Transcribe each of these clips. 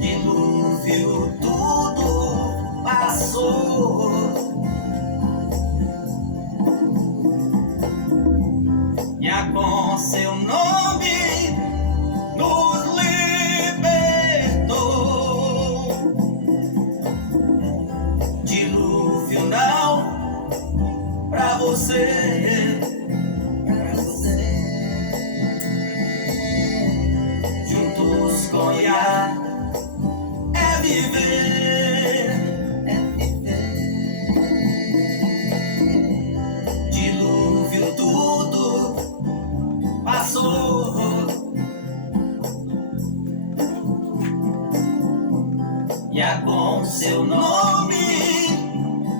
Dilúvio tudo passou. E com seu nome nos libertou. Dilúvio não pra você. Juntos com Yah é viver. Dilúvio tudo passou. E com seu nome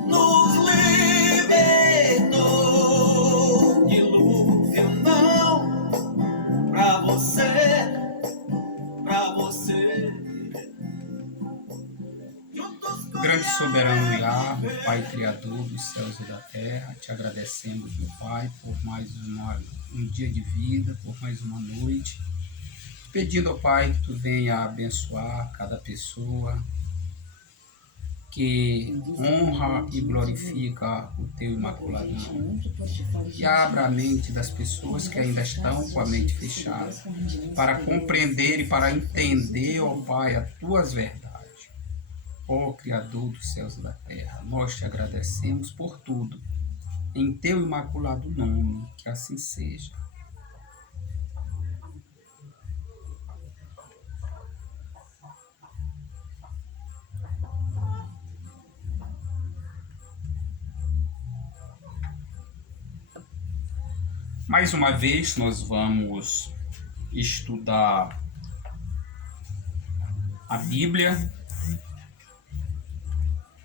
nos libertou. Dilúvio não pra você, pra você. Grande soberano Yah, meu Pai Criador dos céus e da terra, te agradecemos, meu Pai, por mais um dia de vida, por mais uma noite, pedindo ao Pai que tu venha abençoar cada pessoa, que honra e glorifica o teu imaculado nome, e abra a mente das pessoas que ainda estão com a mente fechada, para compreender e para entender, ó Pai, as tuas verdades. Ó Criador dos céus e da terra, nós te agradecemos por tudo, em teu imaculado nome, que assim seja. Mais uma vez, nós vamos estudar a Bíblia.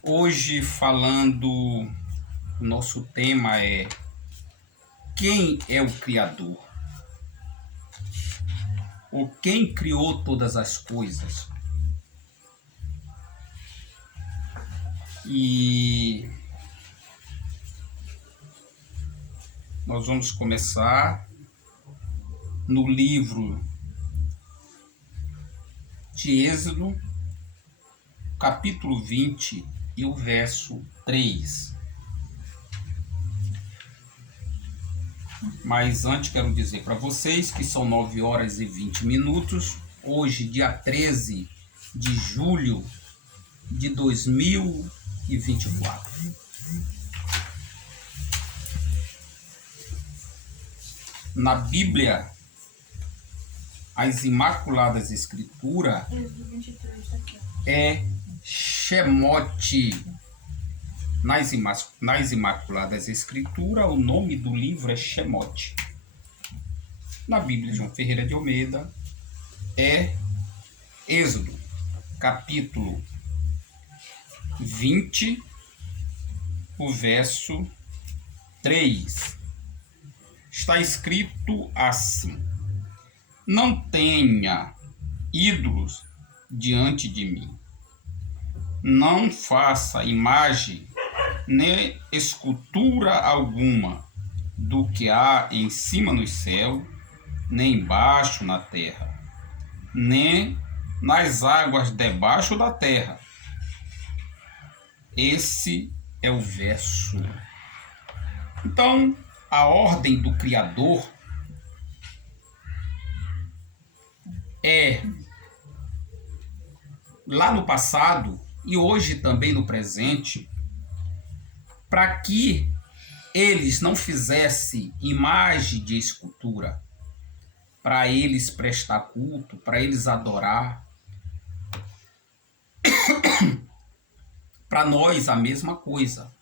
Hoje falando, o nosso tema é: quem é o Criador? Ou quem criou todas as coisas? E nós vamos começar no livro de Êxodo, capítulo 20 e o verso 3. Mas antes quero dizer para vocês que são 9 horas e 20 minutos, hoje dia 13 de julho de 2024. Na Bíblia, as Imaculadas Escrituras é Shemote. Nas Imaculadas Escrituras, o nome do livro é Shemote. Na Bíblia João Ferreira de Almeida é Êxodo, capítulo 20, o verso 3. Está escrito assim: não tenha ídolos diante de mim. Não faça imagem nem escultura alguma do que há em cima no céu, nem embaixo na terra, nem nas águas debaixo da terra. Esse é o verso. Então, a ordem do Criador é, lá no passado e hoje também no presente, para que eles não fizessem imagem de escultura, para eles prestar culto, para eles adorar. Para nós a mesma coisa.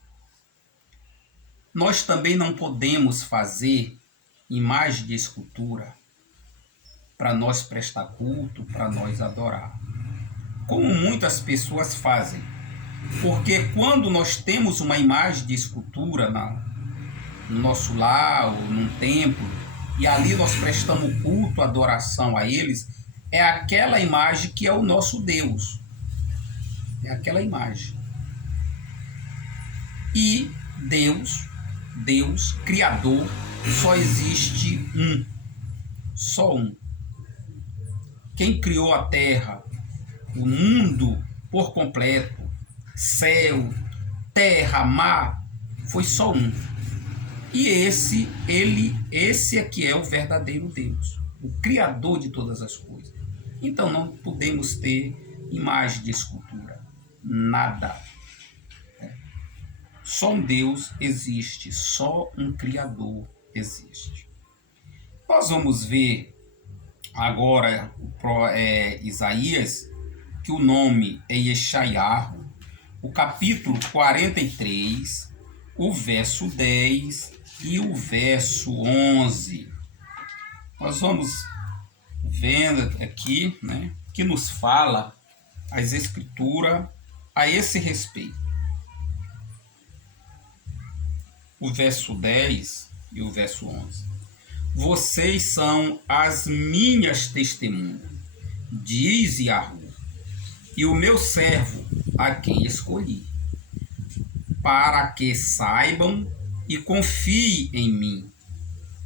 Nós também não podemos fazer imagem de escultura para nós prestar culto, para nós adorar. Como muitas pessoas fazem. Porque quando nós temos uma imagem de escultura no nosso lar ou num templo, e ali nós prestamos culto, adoração a eles, é aquela imagem que é o nosso Deus. É aquela imagem. E Deus, Criador, só existe um, só um. Quem criou a terra, o mundo por completo, céu, terra, mar, foi só um. E esse aqui é o verdadeiro Deus, o Criador de todas as coisas. Então não podemos ter imagem de escultura, nada. Só um Deus existe, só um Criador existe. Nós vamos ver agora Isaías, que o nome é Yeshayahu, o capítulo 43, o verso 10 e o verso 11. Nós vamos vendo aqui, né, que nos fala as escrituras a esse respeito. O verso 10 e o verso 11. Vocês são as minhas testemunhas, diz Yahweh, e o meu servo, a quem escolhi, para que saibam e confiem em mim,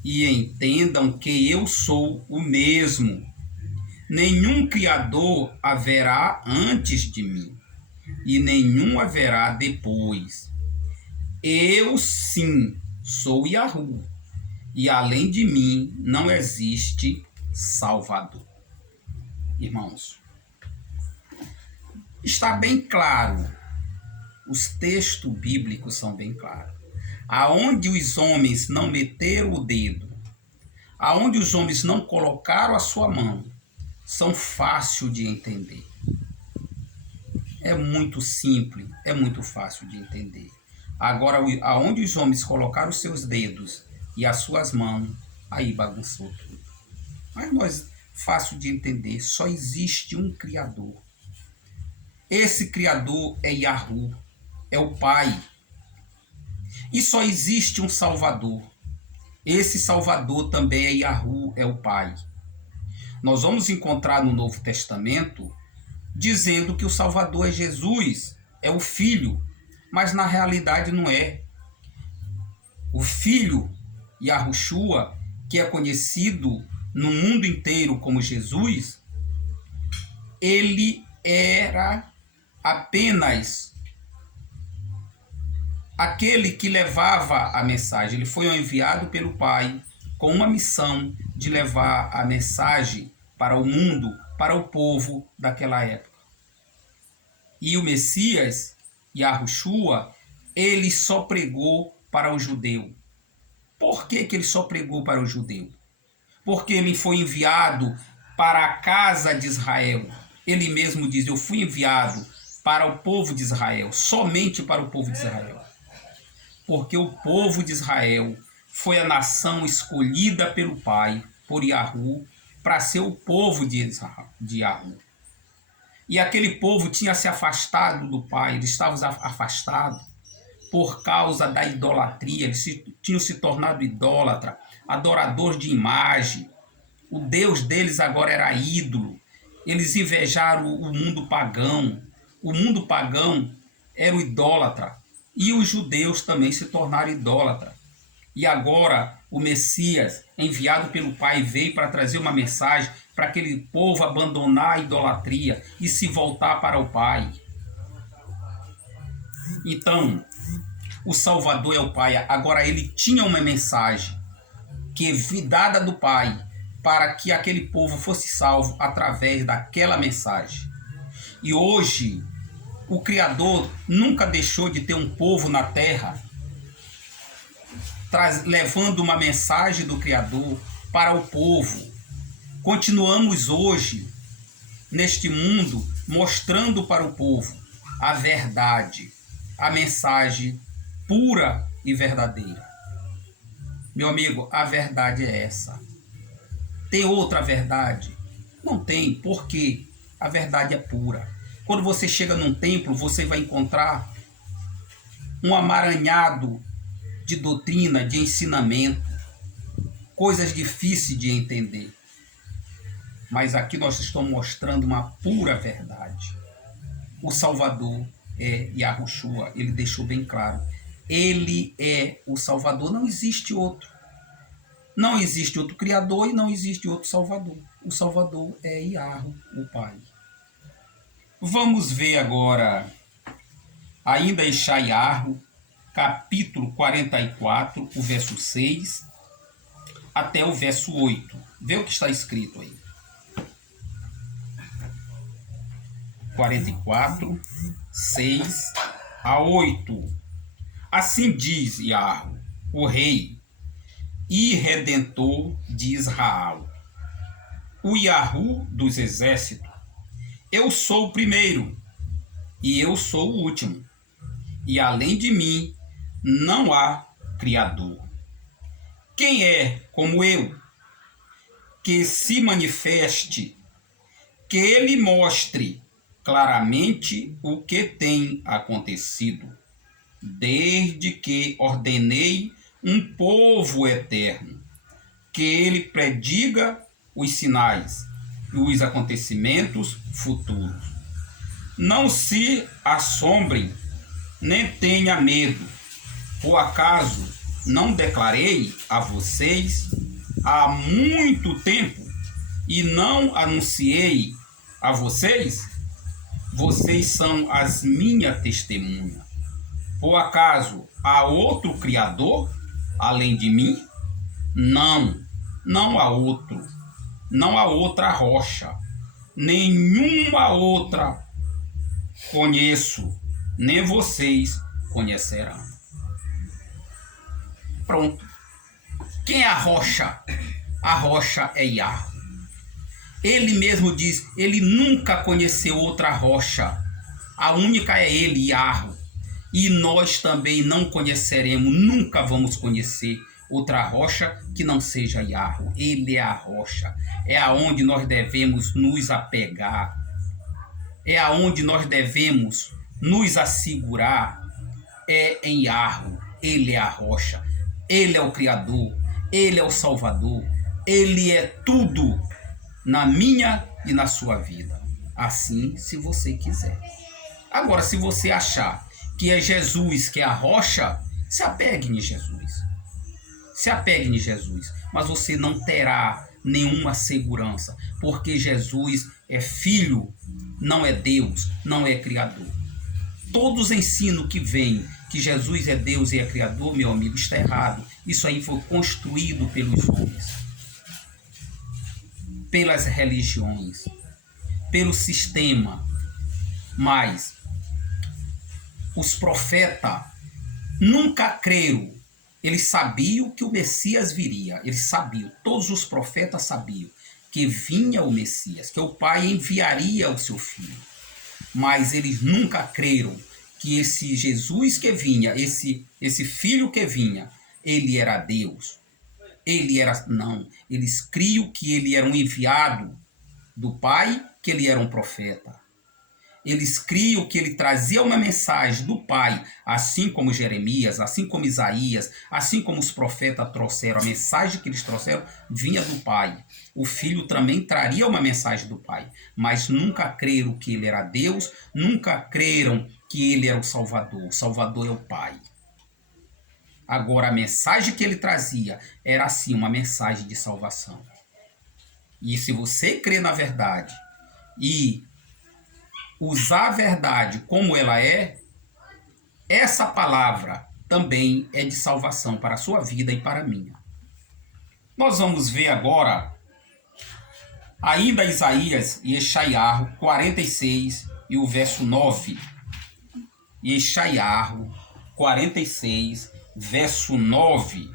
e entendam que eu sou o mesmo. Nenhum Criador haverá antes de mim, e nenhum haverá depois. Eu sim sou Yahweh, e além de mim não existe Salvador. Irmãos, está bem claro, os textos bíblicos são bem claros. Aonde os homens não meteram o dedo, aonde os homens não colocaram a sua mão, são fáceis de entender. É muito simples, é muito fácil de entender. Agora, aonde os homens colocaram os seus dedos e as suas mãos, aí bagunçou tudo. Mas nós, fácil de entender, só existe um Criador. Esse Criador é Yahweh, é o Pai. E só existe um Salvador. Esse Salvador também é Yahweh, é o Pai. Nós vamos encontrar no Novo Testamento dizendo que o Salvador é Jesus, é o Filho, mas na realidade não é. O Filho, Yahushua, que é conhecido no mundo inteiro como Jesus, ele era apenas aquele que levava a mensagem. Ele foi enviado pelo Pai com uma missão de levar a mensagem para o mundo, para o povo daquela época. E o Messias, Yahushua, ele só pregou para o judeu. Por que ele só pregou para o judeu? Porque ele foi enviado para a casa de Israel. Ele mesmo diz, eu fui enviado para o povo de Israel, somente para o povo de Israel. Porque o povo de Israel foi a nação escolhida pelo Pai, por Yahweh, para ser o povo de Yahweh. E aquele povo tinha se afastado do Pai, eles estavam afastados por causa da idolatria, eles tinham se tornado idólatra, adorador de imagem. O Deus deles agora era ídolo. Eles invejaram o mundo pagão. O mundo pagão era o idólatra. E os judeus também se tornaram idólatras. E agora o Messias, enviado pelo Pai, veio para trazer uma mensagem para aquele povo abandonar a idolatria e se voltar para o Pai. Então, o Salvador é o Pai. Agora ele tinha uma mensagem que dada do Pai para que aquele povo fosse salvo através daquela mensagem. E hoje, o Criador nunca deixou de ter um povo na terra levando uma mensagem do Criador para o povo. Continuamos hoje, neste mundo, mostrando para o povo a verdade, a mensagem pura e verdadeira. Meu amigo, a verdade é essa. Tem outra verdade? Não tem, porque a verdade é pura. Quando você chega num templo, você vai encontrar um amaranhado de doutrina, de ensinamento, coisas difíceis de entender. Mas aqui nós estamos mostrando uma pura verdade. O Salvador é Yahushua, ele deixou bem claro. Ele é o Salvador, não existe outro. Não existe outro Criador e não existe outro Salvador. O Salvador é Yahweh, o Pai. Vamos ver agora, ainda Yeshayahu, capítulo 44, o verso 6 até o verso 8. Vê o que está escrito aí. 44, 6 a 8. Assim diz Yahweh, o Rei e Redentor de Israel, o Yahu dos exércitos. Eu sou o primeiro e eu sou o último, e além de mim não há Criador. Quem é como eu, que se manifeste, que ele mostre claramente o que tem acontecido, desde que ordenei um povo eterno, que ele prediga os sinais e os acontecimentos futuros. Não se assombrem, nem tenha medo, por acaso não declarei a vocês há muito tempo e não anunciei a vocês? Vocês são as minhas testemunhas. Por acaso há outro Criador além de mim? Não, não há outro. Não há outra rocha. Nenhuma outra conheço, nem vocês conhecerão. Pronto. Quem é a rocha? A rocha é Yahweh. Ele mesmo diz, ele nunca conheceu outra rocha. A única é ele, Yahweh. E nós também não conheceremos, nunca vamos conhecer outra rocha que não seja Yahweh. Ele é a rocha. É aonde nós devemos nos apegar. É aonde nós devemos nos assegurar. É em Yahweh. Ele é a rocha. Ele é o Criador. Ele é o Salvador. Ele é tudo na minha e na sua vida. Assim, se você quiser. Agora, se você achar que é Jesus, que é a rocha, se apegue em Jesus. Se apegue em Jesus. Mas você não terá nenhuma segurança, porque Jesus é filho, não é Deus, não é Criador. Todos os ensinos que vêm que Jesus é Deus e é Criador, meu amigo, está errado. Isso aí foi construído pelos homens, pelas religiões, pelo sistema. Mas os profetas nunca creram. Eles sabiam que o Messias viria. Eles sabiam, todos os profetas sabiam que vinha o Messias, que o Pai enviaria o seu filho. Mas eles nunca creram que esse Jesus que vinha, esse filho que vinha, ele era Deus. Ele era... Não, eles criam que ele era um enviado do Pai, que ele era um profeta. Eles criam que ele trazia uma mensagem do Pai, assim como Jeremias, assim como Isaías, assim como os profetas trouxeram. A mensagem que eles trouxeram vinha do Pai. O Filho também traria uma mensagem do Pai, mas nunca creram que ele era Deus, nunca creram que ele era o Salvador. O Salvador é o Pai. Agora, a mensagem que ele trazia era, assim, uma mensagem de salvação. E se você crê na verdade e usar a verdade como ela é, essa palavra também é de salvação para a sua vida e para a minha. Nós vamos ver agora ainda Isaías e Yeshayahu 46 e o verso 9. Yeshayahu 46, verso 9.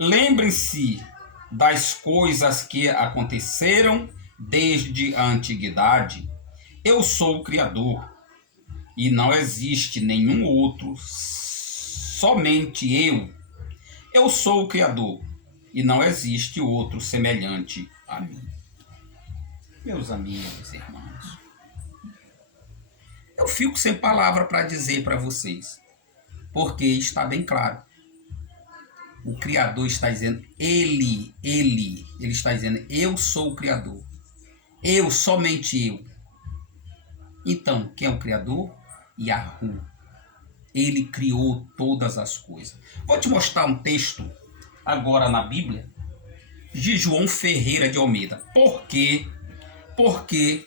Lembrem-se das coisas que aconteceram desde a antiguidade. Eu sou o Criador, e não existe nenhum outro, somente eu. Eu sou o Criador, e não existe outro semelhante a mim. Meus amigos e irmãos, eu fico sem palavra para dizer para vocês, porque está bem claro. O Criador está dizendo, ele está dizendo, eu sou o Criador. Eu, somente eu. Então, quem é o Criador? Yahweh. Ele criou todas as coisas. Vou te mostrar um texto agora na Bíblia de João Ferreira de Almeida. Por quê? Porque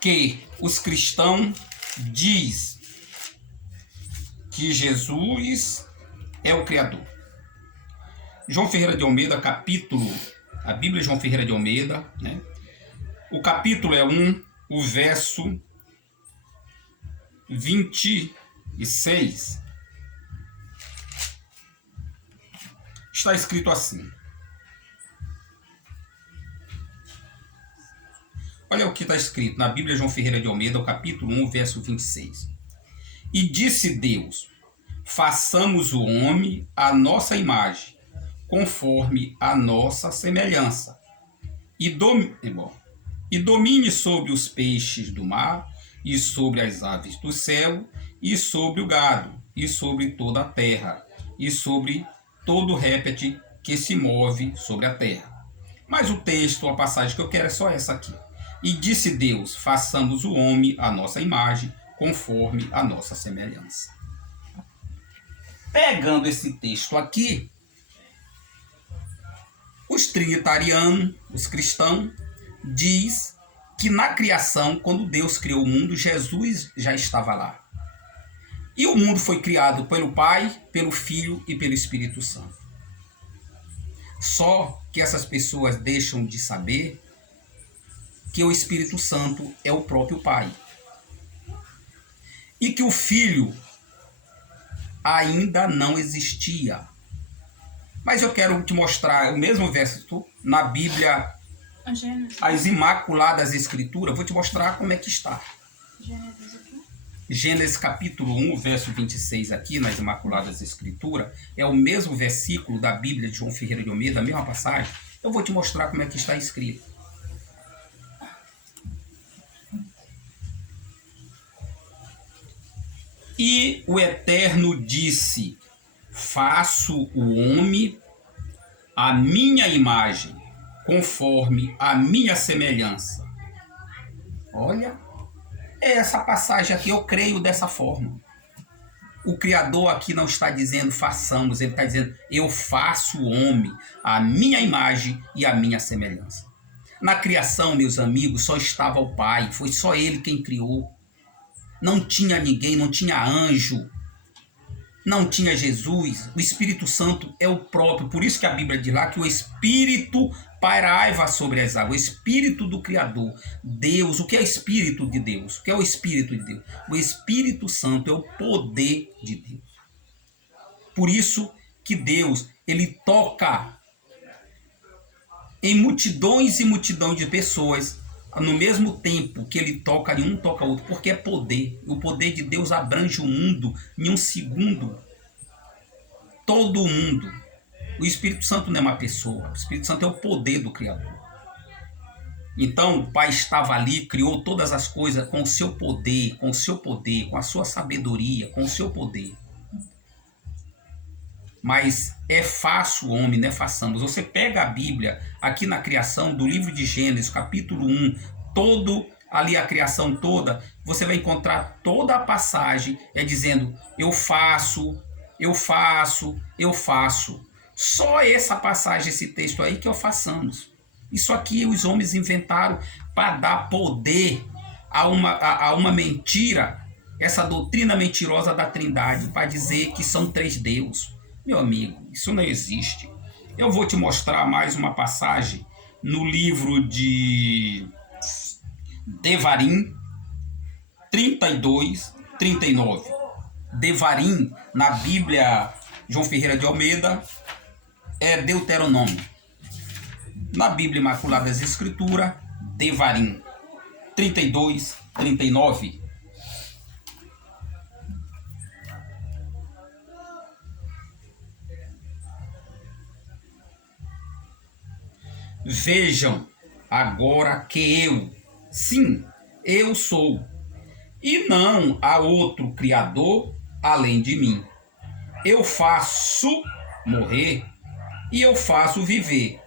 que os cristãos dizem que Jesus é o Criador. João Ferreira de Almeida, capítulo, a Bíblia de João Ferreira de Almeida, né? O capítulo é 1, o verso 26. Está escrito assim. Olha o que está escrito na Bíblia de João Ferreira de Almeida, o capítulo 1, verso 26. E disse Deus, façamos o homem à nossa imagem, conforme a nossa semelhança, e domine sobre os peixes do mar, e sobre as aves do céu, e sobre o gado, e sobre toda a terra, e sobre todo réptil que se move sobre a terra. Mas o texto, a passagem que eu quero é só essa aqui. E disse Deus, façamos o homem à nossa imagem, conforme a nossa semelhança. Pegando esse texto aqui, os trinitarianos, os cristãos, diz que na criação, quando Deus criou o mundo, Jesus já estava lá. E o mundo foi criado pelo Pai, pelo Filho e pelo Espírito Santo. Só que essas pessoas deixam de saber que o Espírito Santo é o próprio Pai. E que o Filho ainda não existia. Mas eu quero te mostrar o mesmo verso na Bíblia, as Imaculadas Escrituras. Vou te mostrar como é que está. Gênesis capítulo 1, verso 26 aqui, nas Imaculadas Escrituras, é o mesmo versículo da Bíblia de João Ferreira de Almeida, a mesma passagem. Eu vou te mostrar como é que está escrito. E o Eterno disse, faço o homem à minha imagem, conforme a minha semelhança. Olha, essa passagem aqui, eu creio dessa forma. O Criador aqui não está dizendo façamos, ele está dizendo eu faço o homem à minha imagem e à minha semelhança. Na criação, meus amigos, só estava o Pai, foi só ele quem criou. Não tinha ninguém, não tinha anjo, não tinha Jesus. O Espírito Santo é o próprio. Por isso que a Bíblia diz lá que o Espírito pairava sobre as águas. O Espírito do Criador. Deus. O que é o Espírito de Deus? O que é o Espírito de Deus? O Espírito Santo é o poder de Deus. Por isso que Deus, ele toca em multidões e multidões de pessoas. No mesmo tempo que ele toca em um, toca outro, porque é poder. O poder de Deus abrange o mundo em um segundo. Todo o mundo. O Espírito Santo não é uma pessoa. O Espírito Santo é o poder do Criador. Então, o Pai estava ali, criou todas as coisas com o seu poder, com a sua sabedoria, com o seu poder. Mas é fácil o homem, não é façamos. Você pega a Bíblia, aqui na criação, do livro de Gênesis, capítulo 1, todo ali a criação toda, você vai encontrar toda a passagem, dizendo, eu faço, eu faço, eu faço. Só essa passagem, esse texto aí que eu façamos. Isso aqui os homens inventaram para dar poder a uma mentira, essa doutrina mentirosa da Trindade, para dizer que são três deuses. Meu amigo, isso não existe. Eu vou te mostrar mais uma passagem no livro de Devarim 32, 39. Devarim, na Bíblia João Ferreira de Almeida, é Deuteronômio. Na Bíblia Imaculada das Escrituras, Devarim 32, 39. Vejam agora que eu, sim, eu sou, e não há outro Criador além de mim. Eu faço morrer e eu faço viver.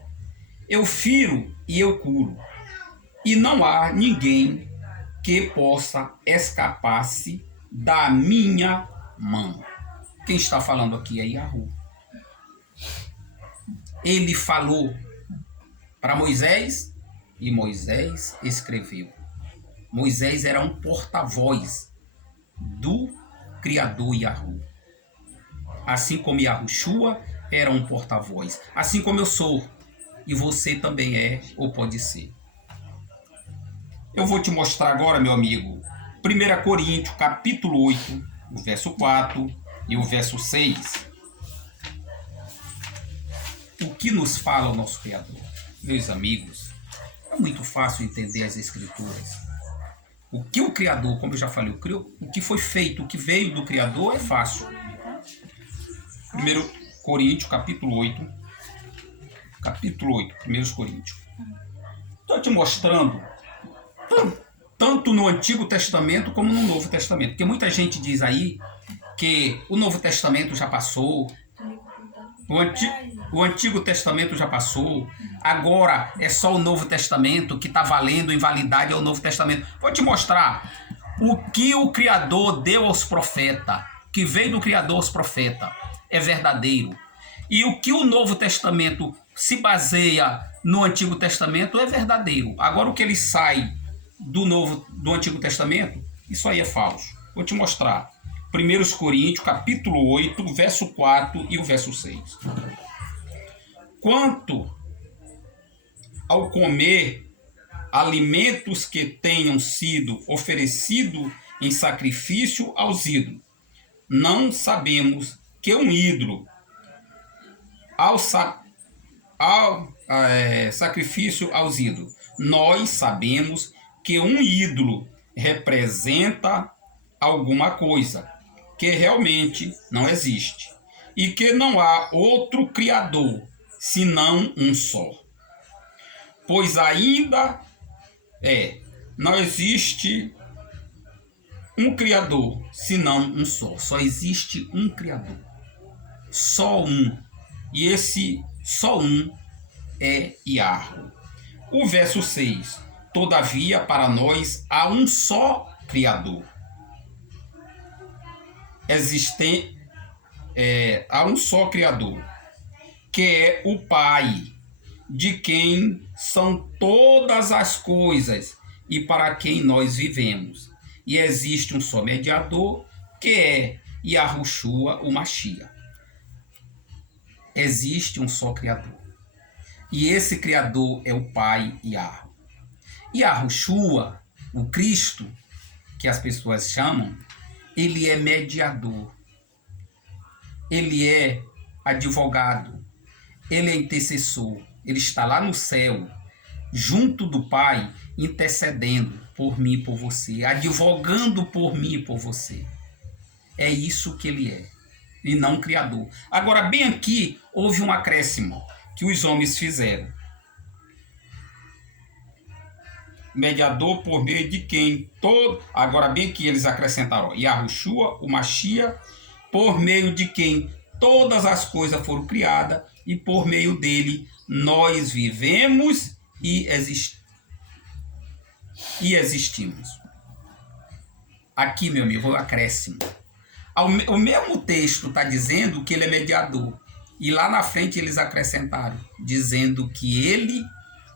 Eu firo e eu curo. E não há ninguém que possa escapar-se da minha mão. Quem está falando aqui é Yahu. Ele falou para Moisés e Moisés escreveu. Moisés era um porta-voz do Criador Yahu. Assim como Yahushua era um porta-voz. Assim como eu sou. E você também é ou pode ser. Eu vou te mostrar agora, meu amigo, 1 Coríntios, capítulo 8, o verso 4 e o verso 6. O que nos fala o nosso Criador? Meus amigos, é muito fácil entender as Escrituras. O que o Criador, como eu já falei, o que foi feito, o que veio do Criador é fácil. 1 Coríntios, capítulo 8, 1 Coríntios. Estou te mostrando, tanto no Antigo Testamento como no Novo Testamento. Porque muita gente diz aí que o Novo Testamento já passou, o Antigo Testamento já passou, agora é só o Novo Testamento que está valendo, invalidade é o Novo Testamento. Vou te mostrar o que o Criador deu aos profetas, que veio do Criador aos profetas, é verdadeiro. E o que o Novo Testamento se baseia no Antigo Testamento é verdadeiro. Agora o que ele sai do Antigo Testamento, isso aí é falso. Vou te mostrar. 1 Coríntios, capítulo 8, verso 4 e o verso 6. Quanto ao comer alimentos que tenham sido oferecidos em sacrifício aos ídolos, não sabemos que um ídolo, sacrifício aos ídolos, nós sabemos que um ídolo representa alguma coisa que realmente não existe e que não há outro Criador senão um só. Pois ainda não existe um Criador senão um só. Só existe um Criador. Só um. E esse só um é Yahu. O verso 6. Todavia, para nós há um só Criador. Há um só Criador, que é o Pai, de quem são todas as coisas e para quem nós vivemos. E existe um só mediador, que é Yahushua, o Mashiach. Existe um só Criador. E esse Criador é o Pai Yahu. Yahushua, o Cristo, que as pessoas chamam, ele é mediador. Ele é advogado. Ele é intercessor. Ele está lá no céu, junto do Pai, intercedendo por mim e por você, advogando por mim e por você. É isso que ele é, e não Criador. Agora, bem aqui, houve um acréscimo que os homens fizeram. Mediador por meio de quem todo... Agora, bem aqui, eles acrescentaram Yahushua, o Mashiach, por meio de quem todas as coisas foram criadas e por meio dele nós vivemos e existimos. Aqui, meu amigo, o acréscimo. O mesmo texto está dizendo que ele é mediador. E lá na frente eles acrescentaram, dizendo que ele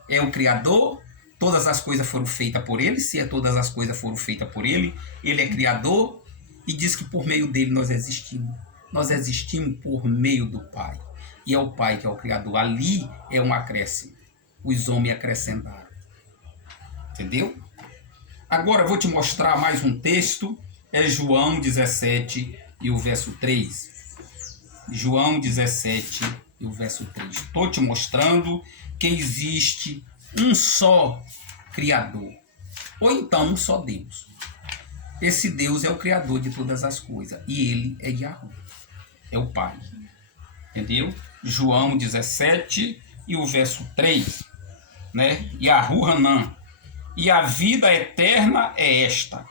é o Criador, todas as coisas foram feitas por ele, se todas as coisas foram feitas por ele, ele é Criador, e diz que por meio dele nós existimos. Nós existimos por meio do Pai. E é o Pai que é o Criador. Ali é um acréscimo. Os homens acrescentaram. Entendeu? Agora eu vou te mostrar mais um texto. É João 17 e o verso 3. João 17 e o verso 3. Estou te mostrando que existe um só Criador. Ou então um só Deus. Esse Deus é o Criador de todas as coisas. E ele é Yahu. É o Pai. Entendeu? João 17 e o verso 3. Né? Yahu Hanan. E a vida eterna é esta,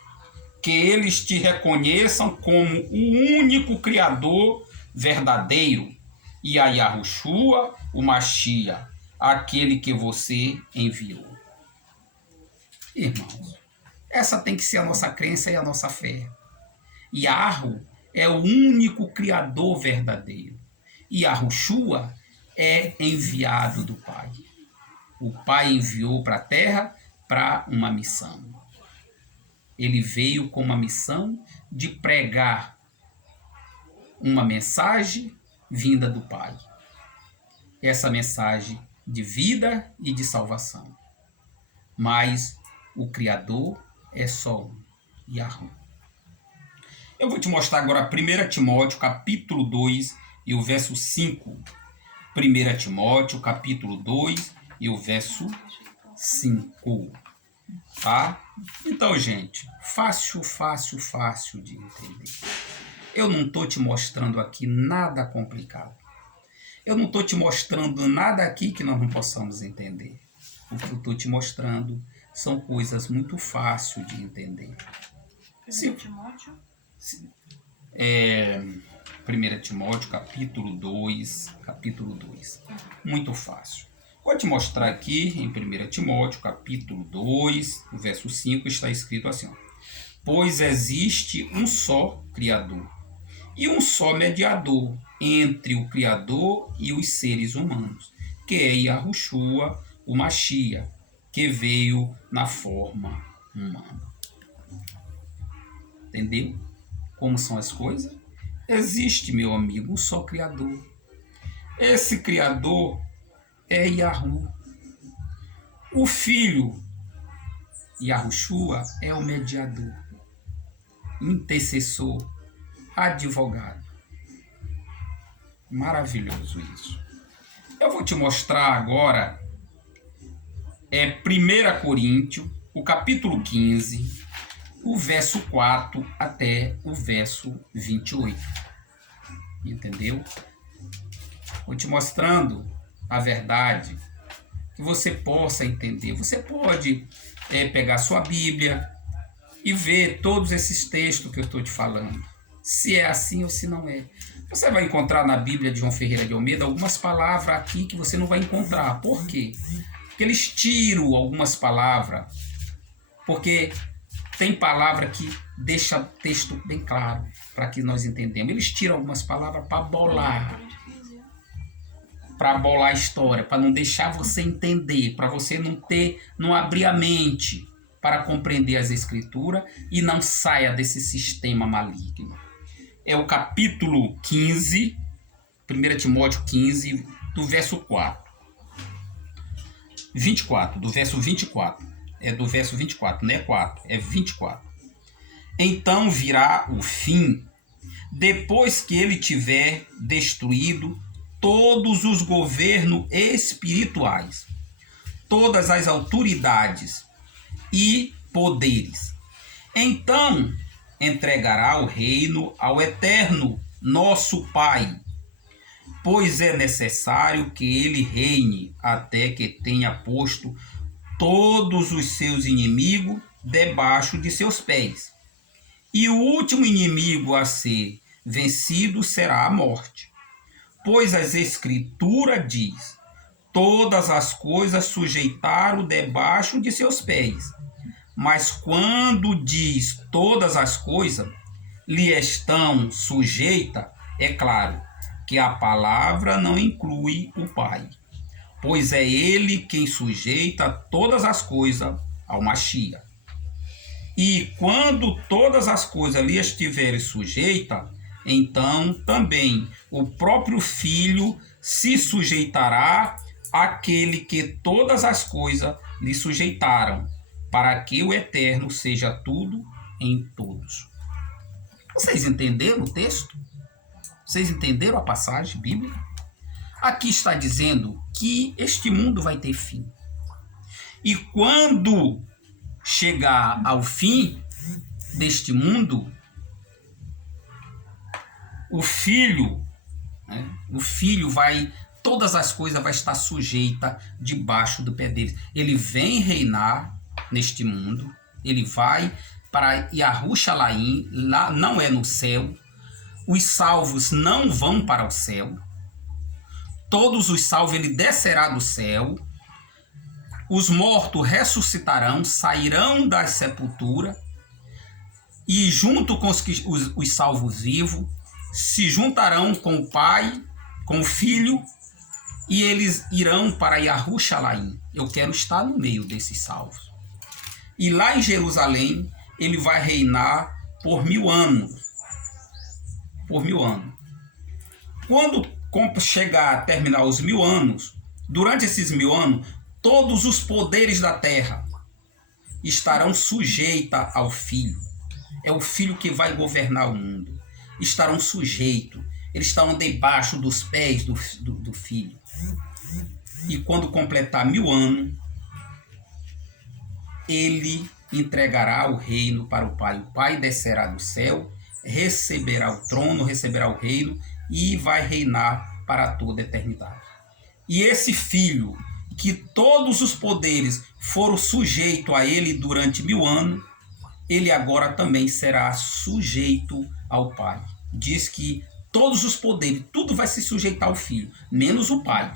que eles te reconheçam como o único Criador verdadeiro, e a Yahushua, o Mashiach, aquele que você enviou. Irmãos, essa tem que ser a nossa crença e a nossa fé. Yahu é o único Criador verdadeiro. E Yahushua é enviado do Pai. O Pai enviou para a terra para uma missão. Ele veio com uma missão de pregar uma mensagem vinda do Pai. Essa mensagem de vida e de salvação. Mas o Criador é só um, Yahu. Eu vou te mostrar agora 1 Timóteo, capítulo 2 e o verso 5. 1 Timóteo, capítulo 2 e o verso 5. Tá? Então, gente, fácil de entender. Eu não estou te mostrando aqui nada complicado. Eu não estou te mostrando nada aqui que nós não possamos entender. O que eu estou te mostrando são coisas muito fáceis de entender. 1 Timóteo? 1 Timóteo, capítulo 2. Muito fácil. Vou te mostrar aqui em 1 Timóteo, capítulo 2, o verso 5, está escrito assim, ó. Pois existe um só Criador e um só mediador entre o Criador e os seres humanos, que é Yahushua, o Mashiach, que veio na forma humana. Entendeu como são as coisas? Existe, meu amigo, um só Criador. Esse Criador é Yahu. O Filho, Yahushua, é o mediador, intercessor, advogado. Maravilhoso isso. Eu vou te mostrar agora 1 Coríntios, o capítulo 15, o verso 4 até o verso 28. Entendeu? Vou te mostrando a verdade, que você possa entender. Você pode pegar sua Bíblia e ver todos esses textos que eu estou te falando, se é assim ou se não é. Você vai encontrar na Bíblia de João Ferreira de Almeida algumas palavras aqui que você não vai encontrar. Por quê? Porque eles tiram algumas palavras, porque tem palavra que deixa o texto bem claro, para que nós entendamos. Eles tiram algumas palavras para bolar a história, para não deixar você entender, para você não abrir a mente para compreender as Escrituras e não saia desse sistema maligno. É o capítulo 15, 1 Timóteo 15, do verso 4. 24, do verso 24. É do verso 24, não é 4, é 24. Então virá o fim, depois que ele tiver destruído todos os governos espirituais, todas as autoridades e poderes. Então entregará o reino ao eterno nosso Pai, pois é necessário que ele reine até que tenha posto todos os seus inimigos debaixo de seus pés. E o último inimigo a ser vencido será a morte. Pois as Escrituras diz: todas as coisas sujeitaram debaixo de seus pés. Mas quando diz todas as coisas lhe estão sujeitas, é claro que a palavra não inclui o Pai, pois é ele quem sujeita todas as coisas ao Mashiach. E quando todas as coisas lhe estiverem sujeitas, então também o próprio Filho se sujeitará àquele que todas as coisas lhe sujeitaram, para que o Eterno seja tudo em todos. Vocês entenderam o texto? Vocês entenderam a passagem bíblica? Aqui está dizendo que este mundo vai ter fim. E quando chegar ao fim deste mundo, o Filho vai, todas as coisas vai estar sujeita debaixo do pé dele. Ele vem reinar neste mundo, ele vai para Yahushalaim, lá não é no céu. Os salvos não vão para o céu. Todos os salvos ele descerá do céu. Os mortos ressuscitarão, sairão da sepultura e junto com os salvos vivos, se juntarão com o Pai, com o Filho, e eles irão para Yahushalaim. Eu quero estar no meio desses salvos. E lá em Jerusalém, ele vai reinar por 1000 anos. Por 1000 anos. Quando chegar a terminar os 1000 anos, durante esses 1000 anos, todos os poderes da terra estarão sujeitos ao Filho. É o Filho que vai governar o mundo. Estarão sujeitos. Eles estarão debaixo dos pés do Filho. E quando completar 1000 anos, ele entregará o reino para o Pai. O Pai descerá do céu, receberá o trono, receberá o reino e vai reinar para toda a eternidade. E esse Filho, que todos os poderes foram sujeitos a ele durante 1000 anos, ele agora também será sujeito ao Pai. Diz que todos os poderes, tudo vai se sujeitar ao Filho, menos o Pai.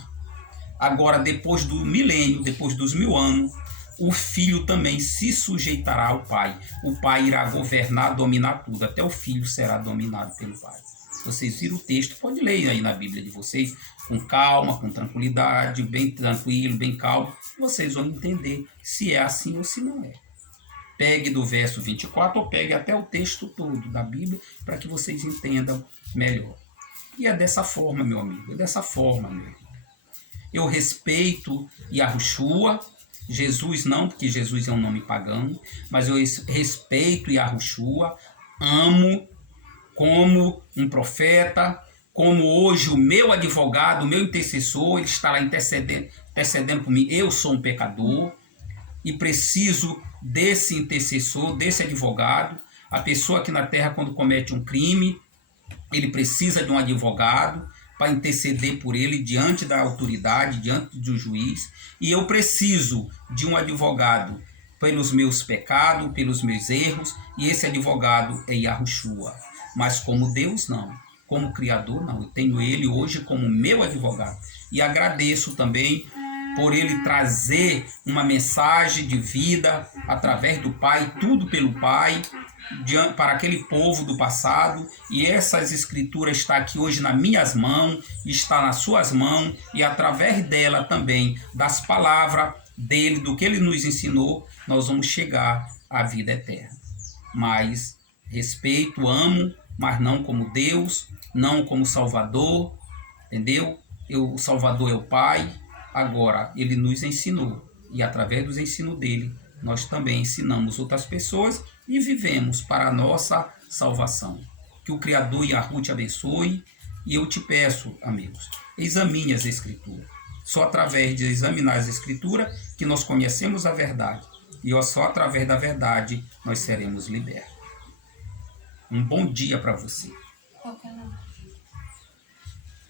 Agora, depois do milênio, depois dos 1000 anos, o Filho também se sujeitará ao Pai. O Pai irá governar, dominar tudo. Até o Filho será dominado pelo Pai. Vocês viram o texto, pode ler aí na Bíblia de vocês, com calma, com tranquilidade, bem tranquilo, bem calmo. Vocês vão entender se é assim ou se não é. Pegue do verso 24 ou pegue até o texto todo da Bíblia para que vocês entendam melhor. E é dessa forma, meu amigo, é dessa forma, meu amigo. Eu respeito Yahushua, Jesus não, porque Jesus é um nome pagão, mas eu respeito Yahushua, amo como um profeta, como hoje o meu advogado, o meu intercessor, ele está lá intercedendo por mim. Eu sou um pecador e preciso desse intercessor, desse advogado. A pessoa aqui na terra, quando comete um crime, ele precisa de um advogado para interceder por ele diante da autoridade, diante do juiz. E eu preciso de um advogado pelos meus pecados, pelos meus erros, e esse advogado é Yahushua. Mas como Deus, não. Como Criador, não. Eu tenho ele hoje como meu advogado. E agradeço também por ele trazer uma mensagem de vida através do Pai, tudo pelo Pai, para aquele povo do passado. E essas escrituras estão aqui hoje nas minhas mãos, está nas suas mãos, e através dela também, das palavras dele, do que ele nos ensinou, nós vamos chegar à vida eterna. Mas respeito, amo, mas não como Deus, não como Salvador, entendeu? O Salvador é o Pai. Agora, ele nos ensinou, e através dos ensinos dele, nós também ensinamos outras pessoas e vivemos para a nossa salvação. Que o Criador Yahu te abençoe, e eu te peço, amigos, examine as Escrituras. Só através de examinar as Escrituras que nós conhecemos a verdade, e só através da verdade nós seremos libertos. Um bom dia para você. Qual que é o nome?